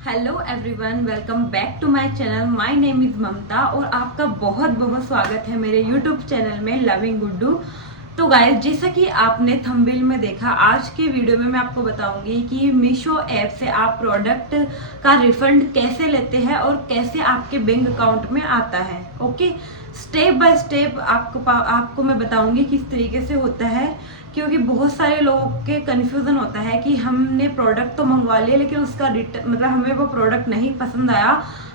Hello everyone, welcome back to my channel. My name is Mamta और आपका बहुत बहुत स्वागत है मेरे यूट्यूब चैनल में लविंग गुड्डू। तो गाइस, जैसा कि आपने थंबनेल में देखा, आज के वीडियो में मैं आपको बताऊंगी कि मीशो ऐप से आप प्रोडक्ट का रिफंड कैसे लेते हैं और कैसे आपके बैंक अकाउंट में आता है। ओके, स्टेप बाय स्टेप आपको मैं बताऊंगी किस तरीके से होता है, क्योंकि बहुत सारे लोगों के कन्फ्यूज़न होता है कि हमने प्रोडक्ट तो मंगवा लिया लेकिन उसका रिटर्न मतलब हमें वो प्रोडक्ट नहीं पसंद आया,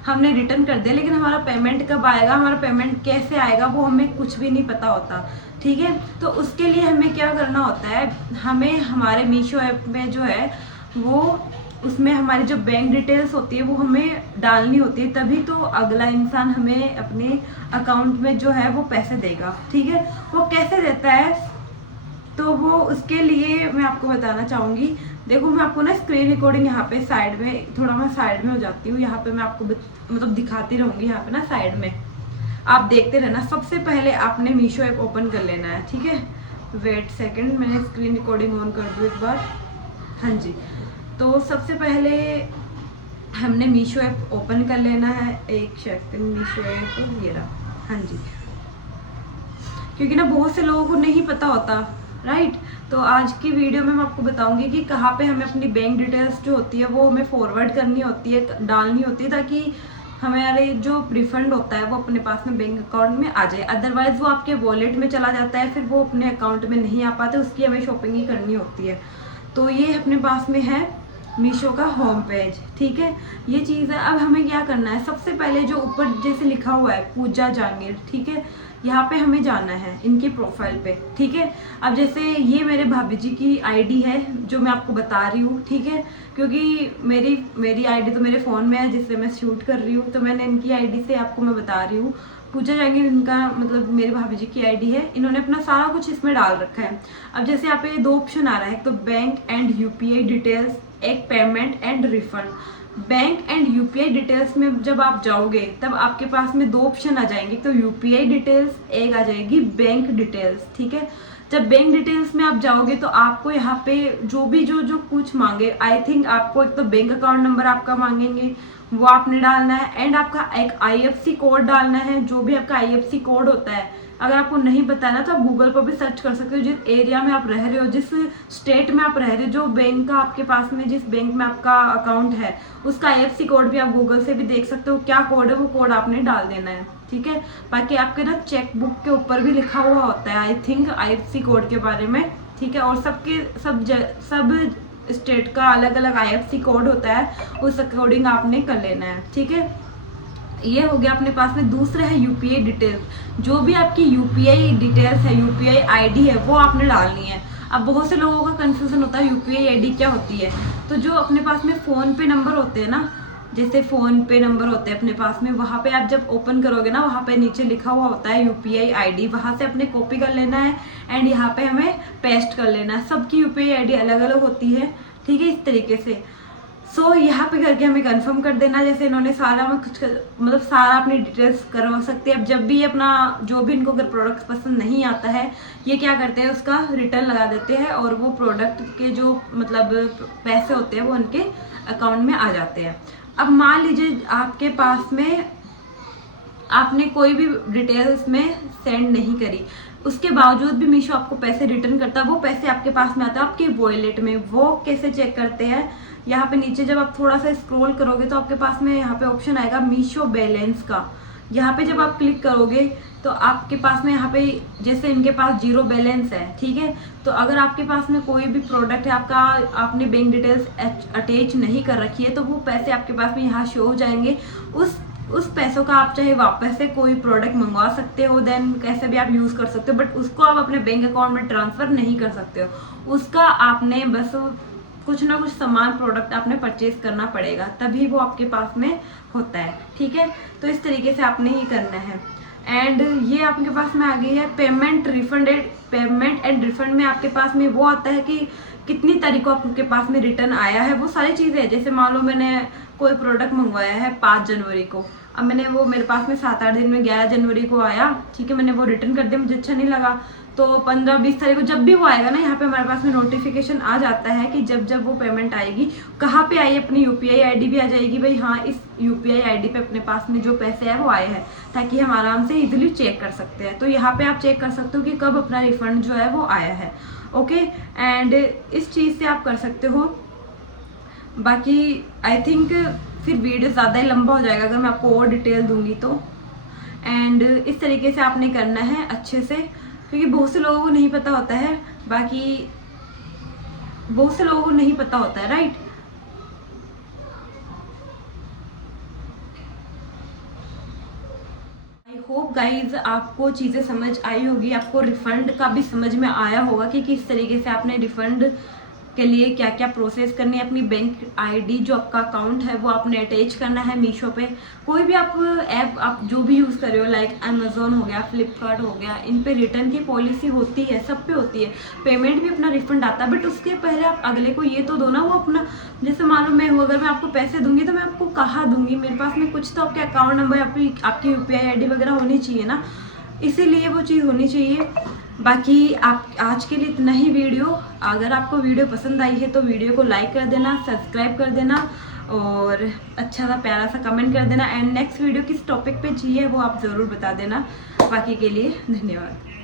हमने रिटर्न कर दिया, लेकिन हमारा पेमेंट कब आएगा, हमारा पेमेंट कैसे आएगा, वो हमें कुछ भी नहीं पता होता। ठीक है, तो उसके लिए हमें क्या करना होता है, हमें हमारे मीशो ऐप में जो है वो उसमें हमारी जो बैंक डिटेल्स होती है वो हमें डालनी होती है, तभी तो अगला इंसान हमें अपने अकाउंट में जो है वो पैसे देगा। ठीक है, वो कैसे देता है तो वो उसके लिए मैं आपको बताना चाहूँगी। देखो, मैं आपको ना स्क्रीन रिकॉर्डिंग यहाँ पे साइड में, थोड़ा मैं साइड में हो जाती हूँ, यहाँ पे मैं आपको मतलब दिखाती रहूँगी। यहाँ पे ना साइड में आप देखते रहना। सबसे पहले आपने मीशो ऐप ओपन कर लेना है। ठीक है, वेट सेकंड, मैंने स्क्रीन रिकॉर्डिंग ऑन कर दूँ एक बार। हाँ जी, तो सबसे पहले हमने मीशो ऐप ओपन कर लेना है। एक सेकंड, मीशो ऐप ये रहा। हाँ जी, क्योंकि ना बहुत से लोगों को नहीं पता होता, राइट। तो आज की वीडियो में मैं आपको बताऊंगी कि कहाँ पे हमें अपनी बैंक डिटेल्स जो होती है वो हमें फॉरवर्ड करनी होती है, डालनी होती है, ताकि हमारे जो रिफंड होता है वो अपने पास में बैंक अकाउंट में आ जाए। अदरवाइज वो आपके वॉलेट में चला जाता है, फिर वो अपने अकाउंट में नहीं आ पाते, उसकी हमें शॉपिंग ही करनी होती है। तो ये अपने पास में है मीशो का होम पेज। ठीक है, ये चीज़ है। अब हमें क्या करना है, सबसे पहले जो ऊपर जैसे लिखा हुआ है पूजा जांगीर, ठीक है, यहाँ पे हमें जाना है इनकी प्रोफाइल पे। ठीक है, अब जैसे ये मेरे भाभी जी की आईडी है जो मैं आपको बता रही हूँ। ठीक है, क्योंकि मेरी आईडी तो मेरे फ़ोन में है जिससे मैं शूट कर रही हूँ, तो मैंने इनकी आईडी से आपको मैं बता रही हूँ। पूजा जांगीर इनका मतलब मेरे भाभी जी की आईडी है, इन्होंने अपना सारा कुछ इसमें डाल रखा है। अब जैसे यहाँ पे दो ऑप्शन आ रहा है, तो बैंक एंड यूपीआई डिटेल्स, एक payment and refund. Bank and UPI details में जब आप जाओगे तब आपके पास में दो ऑप्शन आ जाएंगे, तो यूपीआई डिटेल्स, एक आ जाएगी बैंक डिटेल्स। ठीक है, जब बैंक डिटेल्स में आप जाओगे तो आपको यहाँ पे जो भी जो कुछ मांगे, आई थिंक आपको एक तो बैंक अकाउंट नंबर आपका मांगेंगे, वो आपने डालना है, एंड आपका एक आईएफसी कोड डालना है। जो भी आपका आईएफसी कोड होता है, अगर आपको नहीं पता ना तो आप गूगल पर भी सर्च कर सकते हो, जिस एरिया में आप रह रहे हो, जिस स्टेट में आप रह रहे हो, जो बैंक का आपके पास में, जिस बैंक में आपका अकाउंट है, उसका आईएफसी कोड भी आप गूगल से भी देख सकते हो। क्या कोड है वो कोड आपने डाल देना है। ठीक है, बाकी आपके ना चेक बुक के ऊपर भी लिखा हुआ होता है आई थिंक आईएफसी कोड के बारे में। ठीक है, और सब स्टेट का अलग अलग आईएफसी कोड होता है, उस अकॉर्डिंग आपने कर लेना है। ठीक है, ये हो गया अपने पास में। दूसरा है यूपीआई डिटेल्स। जो भी आपकी यूपीआई डिटेल्स है, यूपीआई आईडी है, वो आपने डालनी है। अब बहुत से लोगों का कंफ्यूजन होता है यूपीआई आईडी क्या होती है। तो जो अपने पास में फ़ोन पे नंबर होते हैं ना, जैसे फ़ोन पे नंबर होते हैं अपने पास में, वहाँ पे आप जब ओपन करोगे ना, वहाँ पे नीचे लिखा हुआ होता है यूपीआई आईडी, वहाँ से अपने कॉपी कर लेना है एंड यहाँ पे हमें पेस्ट कर लेना है। सबकी यूपीआई आईडी अलग अलग होती है। ठीक है, इस तरीके से। यहाँ पे करके हमें कंफर्म कर देना। जैसे इन्होंने सारा में कुछ मतलब सारा अपनी डिटेल्स करवा सकते हैं। अब जब भी अपना जो भी इनको अगर प्रोडक्ट पसंद नहीं आता है, ये क्या करते हैं, उसका रिटर्न लगा देते हैं और वो प्रोडक्ट के जो मतलब पैसे होते हैं वो उनके अकाउंट में आ जाते हैं। अब मान लीजिए आपके पास में आपने कोई भी डिटेल्स में सेंड नहीं करी, उसके बावजूद भी मीशो आपको पैसे रिटर्न करता है, वो पैसे आपके पास में आते हैं आपके वॉलेट में। वो कैसे चेक करते हैं, यहाँ पे नीचे जब आप थोड़ा सा स्क्रॉल करोगे तो आपके पास में यहाँ पे ऑप्शन आएगा मीशो बैलेंस का। यहाँ पे जब आप क्लिक करोगे तो आपके पास में यहाँ पे जैसे इनके पास 0 बैलेंस है। ठीक है, तो अगर आपके पास में कोई भी प्रोडक्ट है आपका, आपने बैंक डिटेल्स अटैच नहीं कर रखी है, तो वो पैसे आपके पास में यहाँ शो हो जाएंगे। उस पैसों का आप चाहे वापस से कोई प्रोडक्ट मंगवा सकते हो, देन कैसे भी आप यूज़ कर सकते हो, बट उसको आप अपने बैंक अकाउंट में ट्रांसफ़र नहीं कर सकते हो। उसका आपने बस कुछ ना कुछ सामान प्रोडक्ट आपने परचेज करना पड़ेगा, तभी वो आपके पास में होता है। ठीक है, तो इस तरीके से आपने ही करना है। एंड ये आपके पास में आ गई है पेमेंट एंड रिफंड में आपके पास में वो आता है कि कितनी तारीख को आपके पास में रिटर्न आया है, वो सारी चीज़ें हैं। जैसे मान लो मैंने कोई प्रोडक्ट मंगवाया है 5 जनवरी को, अब मैंने वो मेरे पास में 7-8 दिन में 11 जनवरी को आया। ठीक है, मैंने वो रिटर्न कर दिया, मुझे अच्छा नहीं लगा, तो 15-20 तारीख को जब भी वो आएगा ना, यहाँ पे हमारे पास में नोटिफिकेशन आ जाता है कि जब जब वो पेमेंट आएगी, कहाँ पे आई, अपनी यूपीआई आईडी भी आ जाएगी भाई, हाँ इस यूपीआई आईडी पे अपने पास में जो पैसे हैं वो आए हैं, ताकि हम आराम से इजीली चेक कर सकते हैं। तो यहाँ पे आप चेक कर सकते हो कि कब अपना रिफंड जो है वो आया है। ओके, एंड इस चीज़ से आप कर सकते हो। बाकी आई थिंक फिर वीडियो ज़्यादा ही लंबा हो जाएगा अगर मैं आपको और डिटेल दूंगी तो। एंड इस तरीके से आपने करना है अच्छे से, क्योंकि बहुत से लोगों को नहीं पता होता है, बाकी बहुत से लोगों को नहीं पता होता है, राइट। आई होप गाइज आपको चीज़ें समझ आई होगी, आपको रिफंड का भी समझ में आया होगा कि किस तरीके से आपने रिफंड के लिए क्या क्या प्रोसेस करनी है। अपनी बैंक आईडी जो आपका अकाउंट है वो आपने अटैच करना है मीशो पे। कोई भी आप ऐप आप जो भी यूज़ कर रहे हो, लाइक अमेजोन हो गया, फ्लिपकार्ट हो गया, इन पे रिटर्न की पॉलिसी होती है, सब पे होती है, पेमेंट भी अपना रिफंड आता है। बट उसके पहले आप अगले को ये तो दो ना, वो अपना, जैसे मान लो मैं हूँ, अगर मैं आपको पैसे दूंगी तो मैं आपको कहाँ दूंगी, मेरे पास में कुछ तो आपके अकाउंट नंबर, आपकी यूपीआई आईडी वगैरह होनी चाहिए ना, इसीलिए वो चीज़ होनी चाहिए। बाकी आप आज के लिए इतना ही वीडियो। अगर आपको वीडियो पसंद आई है तो वीडियो को लाइक कर देना, सब्सक्राइब कर देना और अच्छा सा प्यारा सा कमेंट कर देना। एंड नेक्स्ट वीडियो किस टॉपिक पे चाहिए वो आप ज़रूर बता देना। बाकी के लिए धन्यवाद।